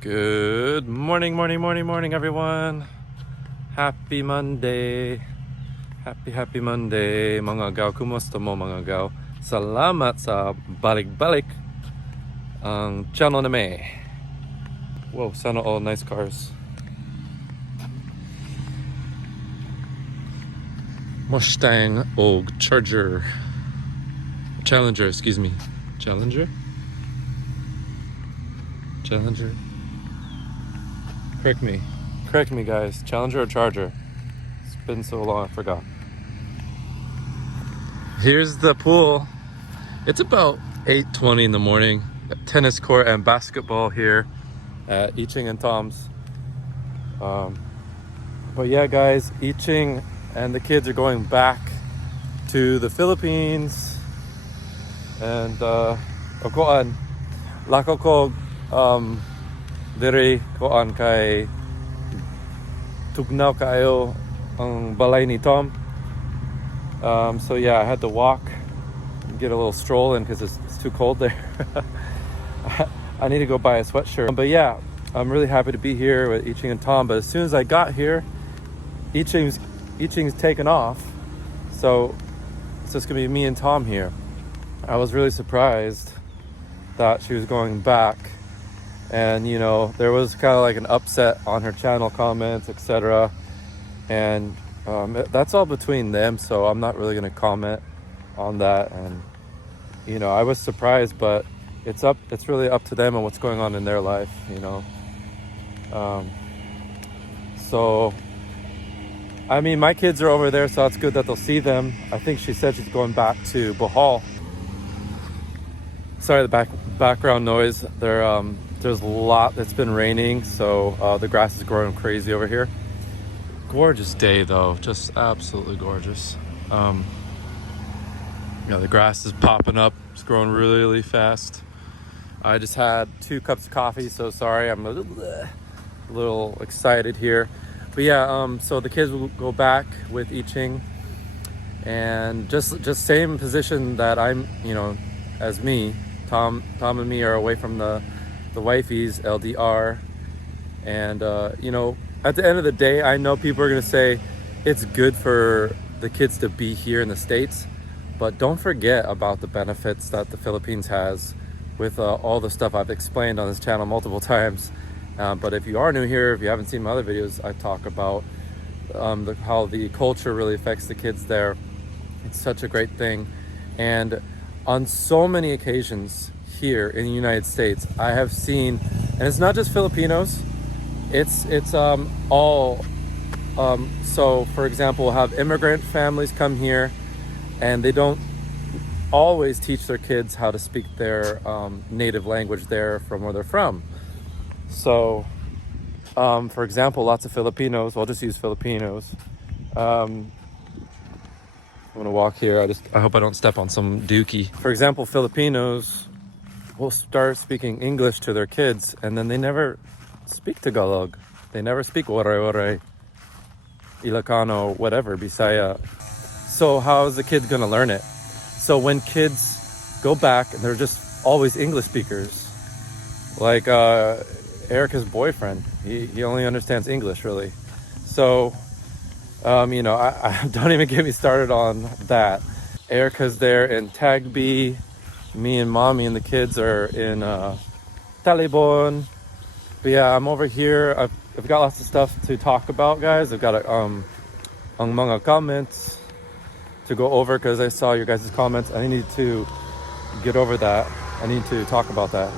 Good morning, everyone. Happy Monday. Happy Monday, mga gaw. Kumusta mo, mga gaw? Salamat sa balik-balik ang channel na may. Whoa, sana all nice cars. Mustang o Challenger, excuse me. Challenger? Correct me, guys. Challenger or Charger? It's been so long, I forgot. Here's the pool. It's about 8:20 in the morning. Tennis court and basketball here at Iching and Tom's. But yeah, guys, Iching and the kids are going back to the Philippines. And koan lako ko diri koan kay tugnaw kayo ang balay ni Tom. So yeah, I had to walk, get a little stroll in because it's too cold there. I need to go buy a sweatshirt. But yeah, I'm really happy to be here with Iching and Tom. But as soon as I got here, Iching's taken off. So it's just gonna be me and Tom here. I was really surprised that she was going back, and you know, there was kind of like an upset on her channel comments, etc. And that's all between them, so I'm not really going to comment on that. And you know, I was surprised, but it's really up to them and what's going on in their life, you know. So I mean, my kids are over there, so it's good that they'll see them. I think she said she's going back to Bohol. Sorry, the background noise. There's a lot. It's been raining, so the grass is growing crazy over here. Gorgeous day, though, just absolutely gorgeous. You know, the grass is popping up. It's growing really, really fast. I just had 2 cups of coffee, so sorry, I'm a little excited here. But yeah, so the kids will go back with Iching, and just same position that I'm, you know, as me. Tom and me are away from the wifey's LDR, and you know, at the end of the day, I know people are gonna say it's good for the kids to be here in the States, but don't forget about the benefits that the Philippines has with all the stuff I've explained on this channel multiple times. But if you are new here, if you haven't seen my other videos, I talk about how the culture really affects the kids there. It's such a great thing. And on so many occasions here in the United States, I have seen, and it's not just Filipinos, it's all. So for example, we'll have immigrant families come here, and they don't always teach their kids how to speak their native language there from where they're from. So for example, lots of Filipinos, well, I'll just use Filipinos. I'm gonna walk here. I hope I don't step on some dookie. For example, Filipinos will start speaking English to their kids, and then they never speak Tagalog. They never speak Waray, Ilocano, whatever, Bisaya. So how is the kid gonna learn it? So when kids go back and they're just always English speakers, like Erica's boyfriend, he only understands English, really. So you know, I don't even get me started on that. Erica's there in Tagby. Me and mommy and the kids are in Talibon. But yeah, I'm over here. I've got lots of stuff to talk about, guys. I've got ang mga comments to go over because I saw your guys' comments. I need to get over that. I need to talk about that.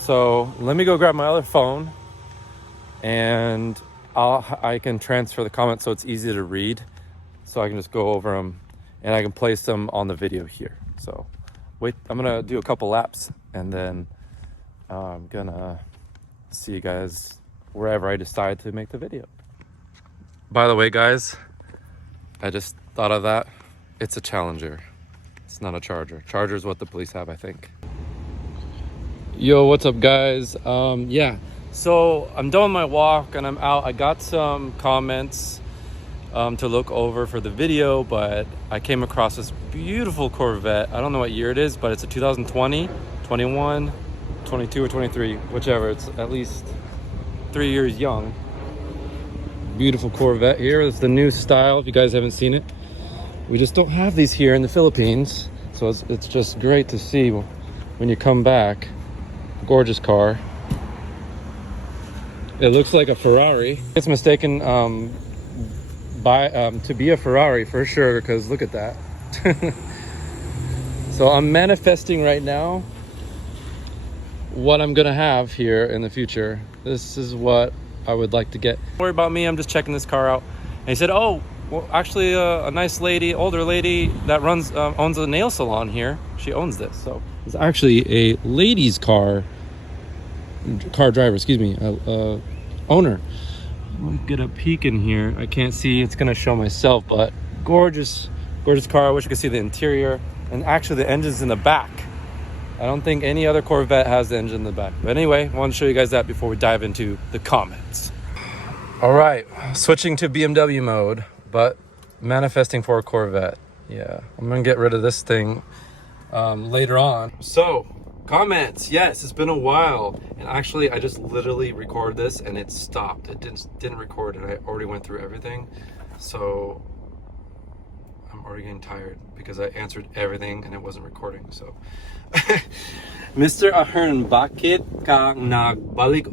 So let me go grab my other phone, and I can transfer the comments so it's easy to read, so I can just go over them and I can place them on the video here. So wait, I'm gonna do a couple laps, and then I'm gonna see you guys wherever I decide to make the video. By the way, guys, I just thought of that. It's a Challenger. It's not a Charger. Charger is what the police have, I think. Yo, what's up, guys? Yeah. So I'm done my walk and I'm out. I got some comments to look over for the video, but I came across this beautiful Corvette. I don't know what year it is, but it's a 2020, 21. 22 or 23, whichever. It's at least 3 years young. Beautiful Corvette here. It's the new style if you guys haven't seen it. We just don't have these here in the Philippines, so it's just great to see when you come back. Gorgeous car. It looks like a Ferrari. It's mistaken to be a Ferrari for sure, because look at that. So I'm manifesting right now what I'm gonna have here in the future. This is what I would like to get. Don't worry about me, I'm just checking this car out. And he said, oh, well, actually a nice lady, older lady that owns a nail salon here. She owns this. So it's actually a ladies car driver, excuse me, owner. Let me get a peek in here. I can't see, it's gonna show myself, but gorgeous car. I wish I could see the interior. And actually the engine's in the back. I don't think any other Corvette has the engine in the back. But anyway, I want to show you guys that before we dive into the comments. All right, switching to BMW mode, but manifesting for a Corvette. Yeah, I'm gonna get rid of this thing later on. So, comments. Yes, it's been a while. And actually, I just literally recorded this and it stopped. It didn't record and I already went through everything. So, I'm already getting tired because I answered everything and it wasn't recording. So, Mr. Ahern, bakit ka nagbalik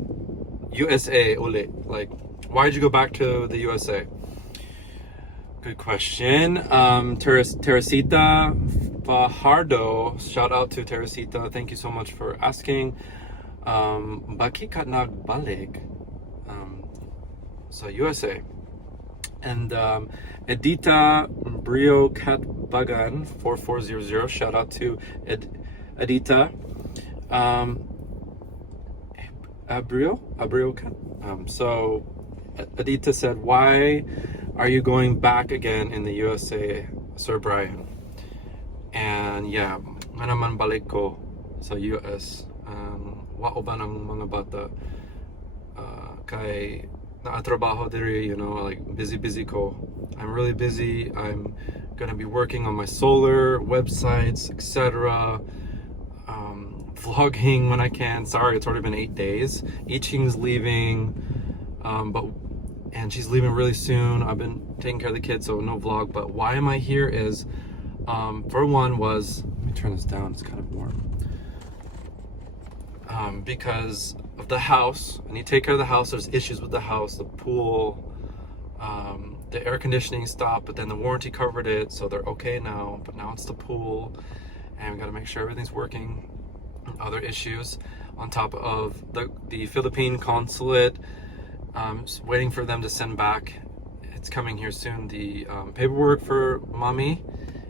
USA uli? Like, why did you go back to the USA? Good question. Teresita Fajardo, shout out to Teresita. Thank you so much for asking. Bakit ka nagbalik sa USA? And Edita Brio Cat Bagan 4400, shout out to Edita. Abrio Cat. So Edita said, why are you going back again in the USA, Sir Brian? And yeah, manaman balik ko sa US. Wao ba ng mga bata kay naatrabaho diri, you know, like busy ko. I'm really busy. I'm gonna be working on my solar websites, etc. Vlogging when I can. Sorry, it's already been 8 days. Iching's leaving, and she's leaving really soon. I've been taking care of the kids, so no vlog. But why am I here is, for one was, let me turn this down, it's kind of warm. Because of the house, I need to take care of the house. There's issues with the house, the pool, the air conditioning stopped, but then the warranty covered it, so they're okay now. But now it's the pool, and we got to make sure everything's working. Other issues on top of the Philippine consulate, just waiting for them to send back. It's coming here soon. The paperwork for mommy,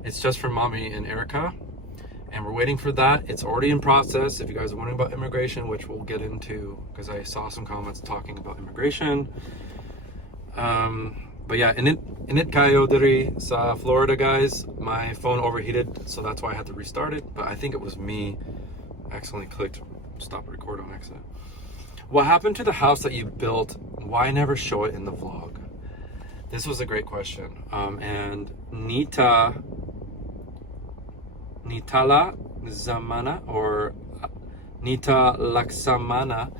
it's just for mommy and Erica, and we're waiting for that. It's already in process. If you guys are wondering about immigration, which we'll get into, because I saw some comments talking about immigration. But yeah, init kayo diri sa Florida, guys. My phone overheated, so that's why I had to restart it. But I think it was me. I accidentally clicked stop record on accident. What happened to the house that you built? Why never show it in the vlog? This was a great question. And Nitala Zamana, or Nita Laksamana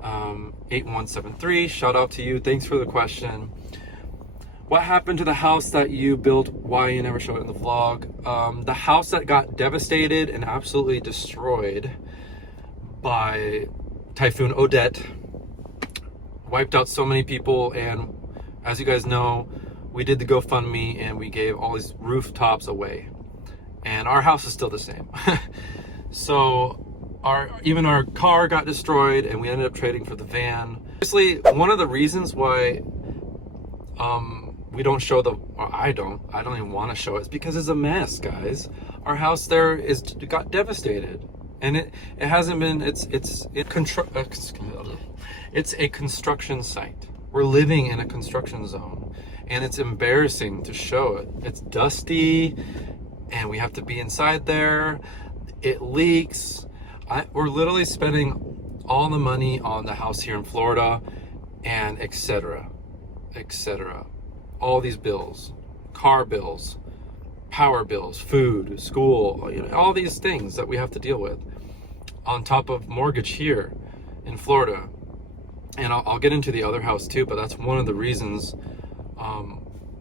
8173, shout out to you. Thanks for the question. What happened to the house that you built? Why you never show it in the vlog? The house that got devastated and absolutely destroyed by Typhoon Odette wiped out so many people, and as you guys know, we did the GoFundMe and we gave all these rooftops away, and our house is still the same. So even our car got destroyed, and we ended up trading for the van. Obviously, one of the reasons why we don't show or I don't even want to show it, it's because it's a mess, guys. Our house there got devastated, and it hasn't been. It's a construction site. We're living in a construction zone, and it's embarrassing to show it. It's dusty, and we have to be inside there. It leaks. We're literally spending all the money on the house here in Florida, and etc. All these bills, car bills, power bills, food, school, you know, all these things that we have to deal with. on top of mortgage here in Florida. And I'll get into the other house too, but that's one of the reasons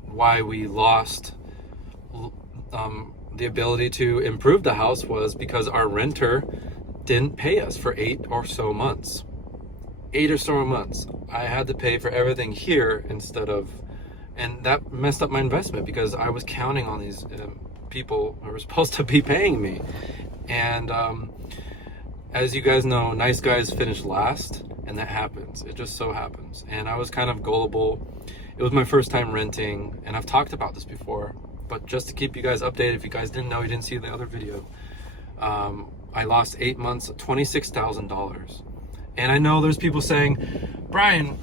why we lost the ability to improve the house, was because our renter didn't pay us for 8 or so months. 8 or so months. I had to pay for everything here instead of, and that messed up my investment because I was counting on these people who were supposed to be paying me. And as you guys know, nice guys finish last, and that happens. It just so happens. And I was kind of gullible. It was my first time renting, and I've talked about this before, but just to keep you guys updated, if you guys didn't know, you didn't see the other video, I lost 8 months, $26,000. And I know there's people saying, Brian,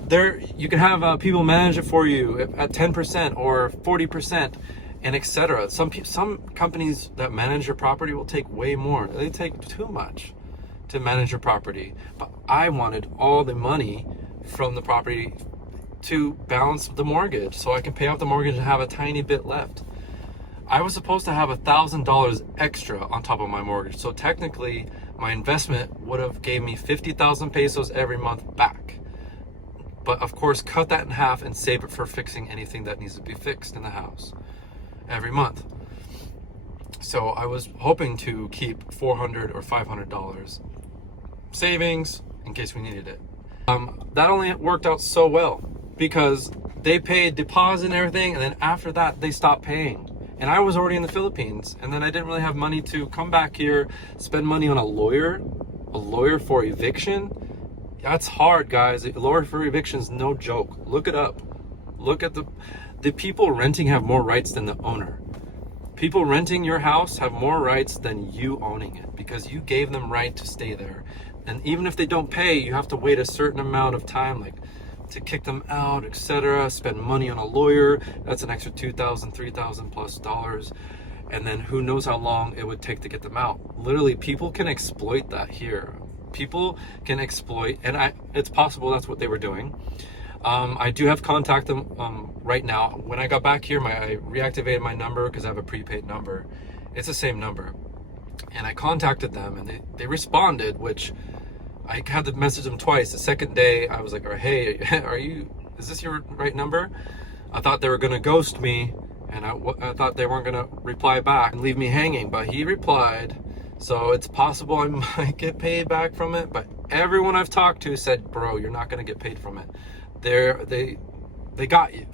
you can have people manage it for you at 10% or 40% and etc. Some companies that manage your property will take way more. They take too much to manage your property. But I wanted all the money from the property to balance the mortgage so I can pay off the mortgage and have a tiny bit left. I was supposed to have $1,000 extra on top of my mortgage. So technically, my investment would have gave me 50,000 pesos every month back. But of course, cut that in half and save it for fixing anything that needs to be fixed in the house every month. So I was hoping to keep $400 or $500 savings in case we needed it. That only worked out so well because they paid deposit and everything, and then after that they stopped paying. And I was already in the Philippines, and then I didn't really have money to come back here, spend money on a lawyer for eviction. That's hard, guys. A lawyer for eviction is no joke. Look it up. Look at the people renting have more rights than the owner. People renting your house have more rights than you owning it because you gave them right to stay there. And even if they don't pay, you have to wait a certain amount of time, like to kick them out, etc. Spend money on a lawyer. That's an extra $2,000, $3,000 plus dollars. And then who knows how long it would take to get them out. Literally, people can exploit that here. People can exploit, and it's possible that's what they were doing. I do have contact them right now. When I got back here, I reactivated my number because I have a prepaid number. It's the same number. And I contacted them, and they responded, which I had to message them twice. The second day, I was like, hey, is this your right number? I thought they were going to ghost me, and I thought they weren't going to reply back and leave me hanging, but he replied. So it's possible I might get paid back from it, but everyone I've talked to said, bro, you're not going to get paid from it. They got you.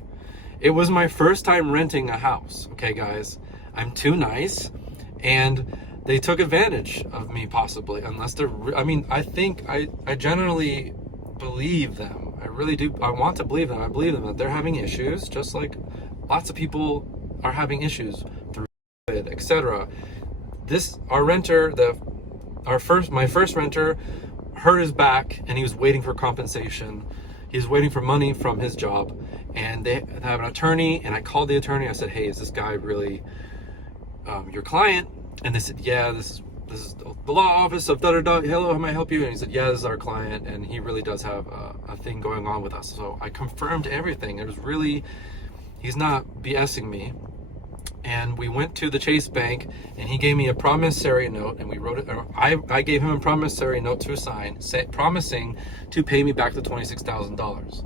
It was my first time renting a house, okay, guys? I'm too nice, and they took advantage of me possibly, unless I think I generally believe them. I really do. I want to believe them. I believe them that they're having issues, just like lots of people are having issues through COVID, etc. Our renter, my first renter, hurt his back, and he was waiting for compensation. He was waiting for money from his job, and they have an attorney. And I called the attorney. I said, "Hey, is this guy really your client?" And they said, "Yeah, this is the law office of da da da. Hello, how may I help you?" And he said, "Yeah, this is our client, and he really does have a thing going on with us." So I confirmed everything. He's not BSing me. And we went to the Chase Bank, and he gave me a promissory note, and we wrote it. I gave him a promissory note to sign, promising to pay me back the $26,000.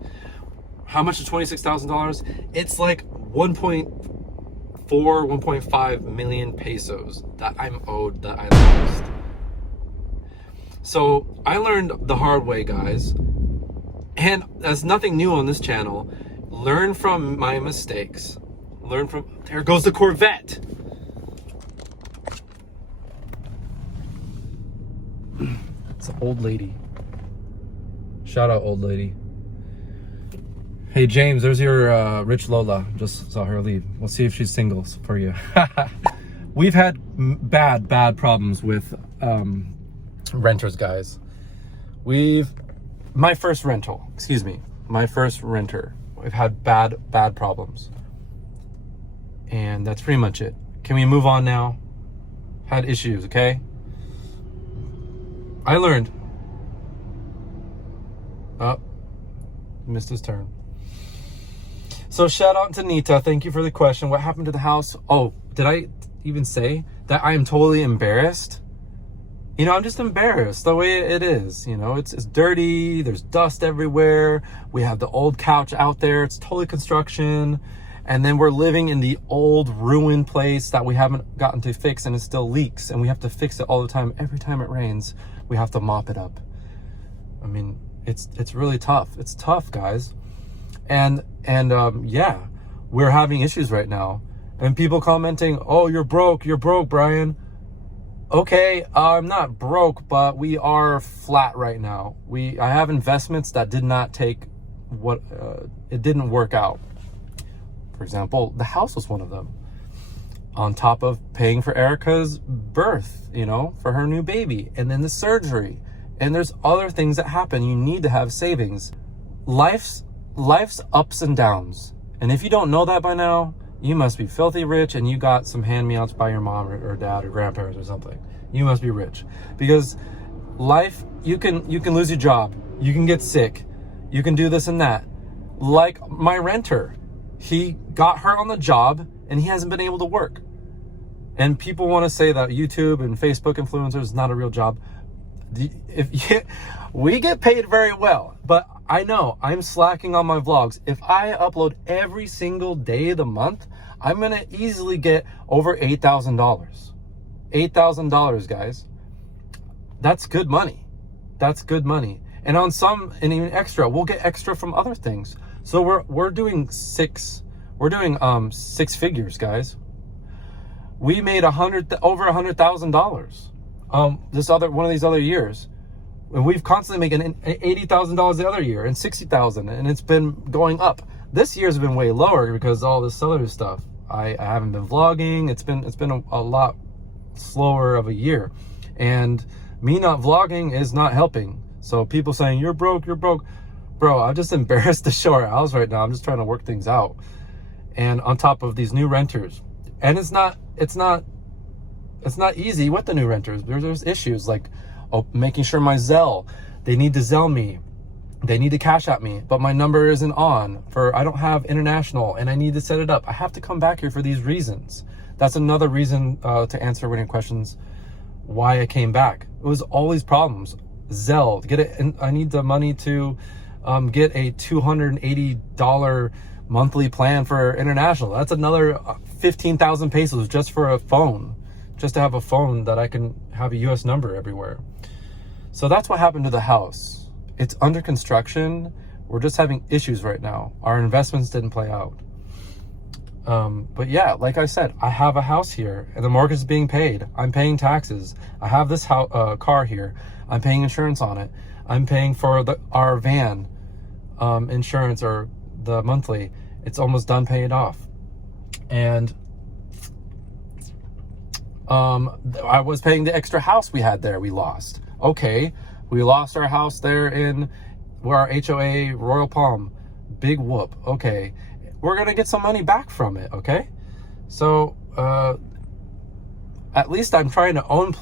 How much is $26,000? It's like 1.5 million pesos that I'm owed that I lost. So I learned the hard way, guys. And that's nothing new on this channel. Learn from my mistakes. There goes the Corvette. It's an old lady. Shout out, old lady. Hey, James, there's your rich Lola. Just saw her leave. We'll see if she's single for you. We've had bad problems with renters, guys. My first renter. We've had bad problems. And that's pretty much it. Can we move on now? Had issues, okay? I learned. Oh, missed his turn. So shout out to Nita. Thank you for the question. What happened to the house? Oh, did I even say that I am totally embarrassed You know, I'm just embarrassed the way it is. You know, it's dirty. There's dust everywhere. We have the old couch out there. It's totally construction. And then we're living in the old ruined place that we haven't gotten to fix, and it still leaks. And we have to fix it all the time. Every time it rains, we have to mop it up. I mean, it's really tough. It's tough, guys. And yeah, we're having issues right now. And people commenting, "Oh, you're broke, Brian." Okay, I'm not broke, but we are flat right now. I have investments that did not take it didn't work out. For example, the house was one of them. On top of paying for Erica's birth, you know, for her new baby, and then the surgery. And there's other things that happen. You need to have savings. Life's ups and downs. And if you don't know that by now, you must be filthy rich, and you got some hand-me-outs by your mom or dad or grandparents or something. You must be rich. Because life, you can lose your job. You can get sick. You can do this and that. Like my renter. He got hurt on the job, and he hasn't been able to work. And people want to say that YouTube and Facebook influencers is not a real job. We get paid very well, but I know I'm slacking on my vlogs. If I upload every single day of the month, I'm going to easily get over $8,000. $8,000, guys. That's good money. That's good money. And on some, and even extra, we'll get extra from other things. So we're doing six figures, guys. We made over $100,000 this one of these other years, and we've constantly making $80,000 the other year and $60,000, and it's been going up. This year's been way lower because all this other stuff. I haven't been vlogging. It's been a lot slower of a year, and me not vlogging is not helping. So people saying you're broke. Bro, I'm just embarrassed to show our house right now. I'm just trying to work things out. And on top of these new renters. And it's not easy with the new renters. There's issues like making sure my Zelle, they need to Zelle me. They need to Cash App me, but my number isn't on. I don't have international, and I need to set it up. I have to come back here for these reasons. That's another reason to answer any questions why I came back. It was all these problems. Zelle, to get it, and I need the money to get a $280 monthly plan for international. That's another 15,000 pesos just for a phone, just to have a phone that I can have a US number everywhere. So that's what happened to the house. It's under construction. We're just having issues right now. Our investments didn't play out. But yeah, like I said, I have a house here and the mortgage is being paid. I'm paying taxes. I have this car here. I'm paying insurance on it. I'm paying for our van insurance, or the monthly. It's almost done paying off. And I was paying the extra house we had there. We lost. Okay, we lost our house there in our HOA Royal Palm. Big whoop. Okay, we're gonna get some money back from it. Okay, so at least I'm trying to own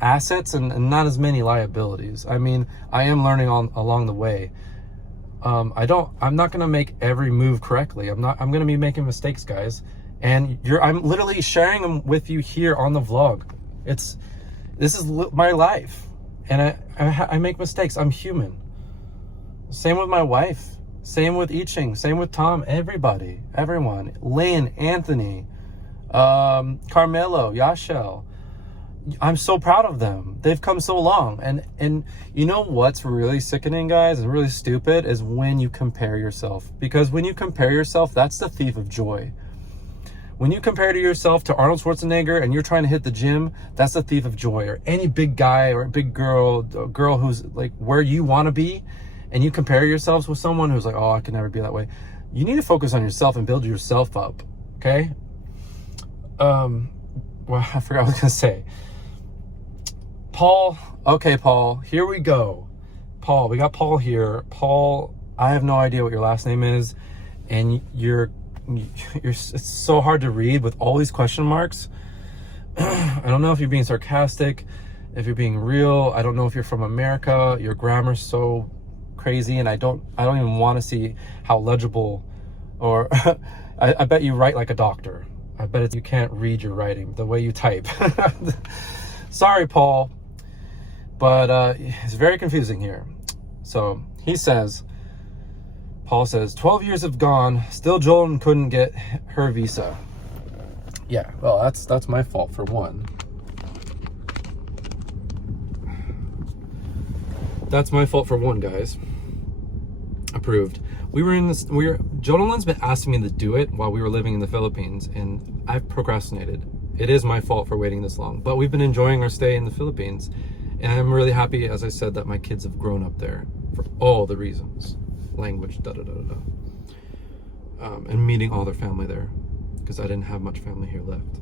assets and not as many liabilities. I mean, I am learning along the way. I'm not gonna make every move correctly. I'm gonna be making mistakes, guys. And I'm literally sharing them with you here on the vlog. This is my life, and I make mistakes. I'm human. Same with my wife. Same with I Ching. Same with Tom. Everyone. Lynn, Anthony, Carmelo, Yashel. I'm so proud of them. They've come so long. And you know what's really sickening, guys, and really stupid is when you compare yourself. Because when you compare yourself, that's the thief of joy. When you compare to yourself to Arnold Schwarzenegger and you're trying to hit the gym, that's the thief of joy. Or any big guy or a big girl, a girl who's like where you want to be, and you compare yourselves with someone who's like, oh, I can never be that way. You need to focus on yourself and build yourself up. Okay? Well, I forgot what I was gonna say. Paul, okay, Paul, here we go. Paul, we got Paul here. Paul, I have no idea what your last name is, and it's so hard to read with all these question marks. I don't know if you're being sarcastic, if you're being real. I don't know if you're from America. Your grammar's so crazy, and I don't even want to see how legible, or I bet you write like a doctor. I bet you can't read your writing the way you type. Sorry, Paul. But it's very confusing here. So he says, Paul says, 12 years have gone, still Jolyn couldn't get her visa. Yeah, well, that's my fault for one. That's my fault for one, guys. Approved. Jolyn's been asking me to do it while we were living in the Philippines, and I've procrastinated. It is my fault for waiting this long, but we've been enjoying our stay in the Philippines, and I'm really happy, as I said, that my kids have grown up there for all the reasons. Language, and meeting all their family there, because I didn't have much family here left.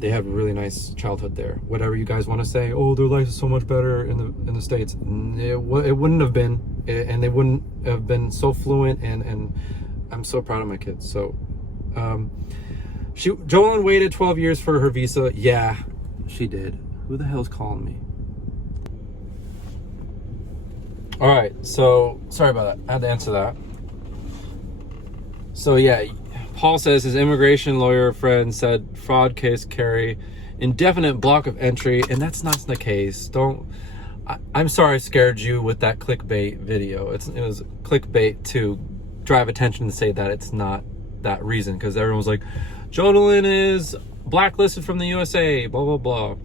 They have a really nice childhood there. Whatever you guys want to say, oh, their life is so much better in the States. It wouldn't have been, and they wouldn't have been so fluent, and I'm so proud of my kids. So Jolyn waited 12 years for her visa. Yeah, she did. Who the hell's calling me? All right, so sorry about that. I had to answer that. So yeah, Paul says his immigration lawyer friend said fraud case carry indefinite block of entry, and that's not the case. I'm sorry I scared you with that clickbait video. It was clickbait to drive attention to say that it's not that reason, because everyone was like, Jolyn is blacklisted from the USA, blah blah blah.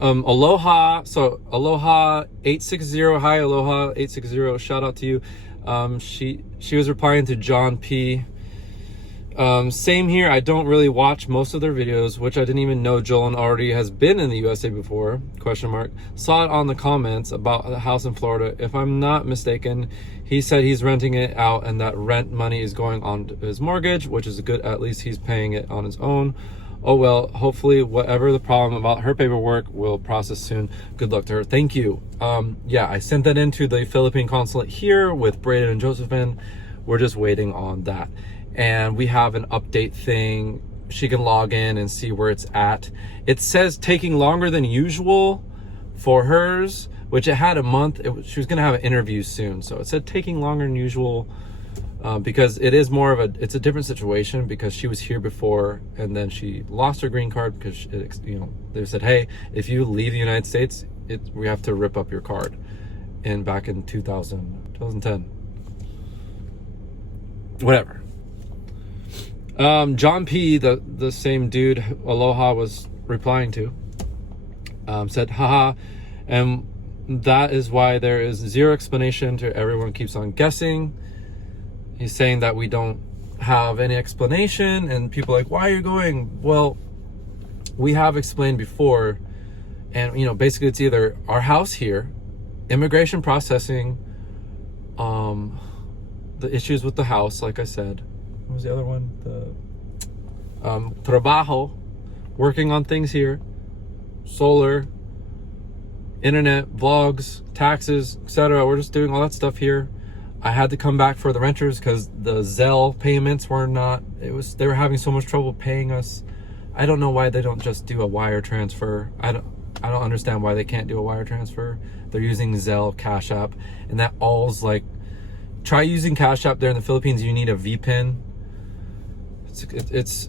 Aloha, so Aloha 860, hi Aloha 860, shout out to you. She was replying to John P. Same here. I don't really watch most of their videos, which I didn't even know Jolyn already has been in the USA before, ? Saw it on the comments about the house in Florida. If I'm not mistaken, he said he's renting it out and that rent money is going on to his mortgage, which is good. At least he's paying it on his own. Oh well, hopefully whatever the problem about her paperwork will process soon. Good luck to her. Thank you. Yeah, I sent that into the Philippine consulate here with Braden and Josephine. We're just waiting on that. And we have an update thing. She can log in and see where it's at. It says taking longer than usual for hers, which it had a month. She was gonna have an interview soon. So it said taking longer than usual. Because it is more of it's a different situation, because she was here before and then she lost her green card because they said, hey, if you leave the United States, we have to rip up your card. And back in 2010, whatever. John P, the same dude Aloha was replying to, said, haha, and that is why there is zero explanation to everyone keeps on guessing. He's saying that we don't have any explanation, and people are like, why are you going? Well, we have explained before, and basically it's either our house here, immigration processing, the issues with the house, like I said. What was the other one? The trabajo, working on things here, solar, internet, vlogs, taxes, etc. We're just doing all that stuff here. I had to come back for the renters because the Zelle payments were not, they were having so much trouble paying us. I don't know why they don't just do a wire transfer. I don't understand why they can't do a wire transfer. They're using Zelle, Cash App, and that all's like, try using Cash App there in the Philippines, you need a VPN. It's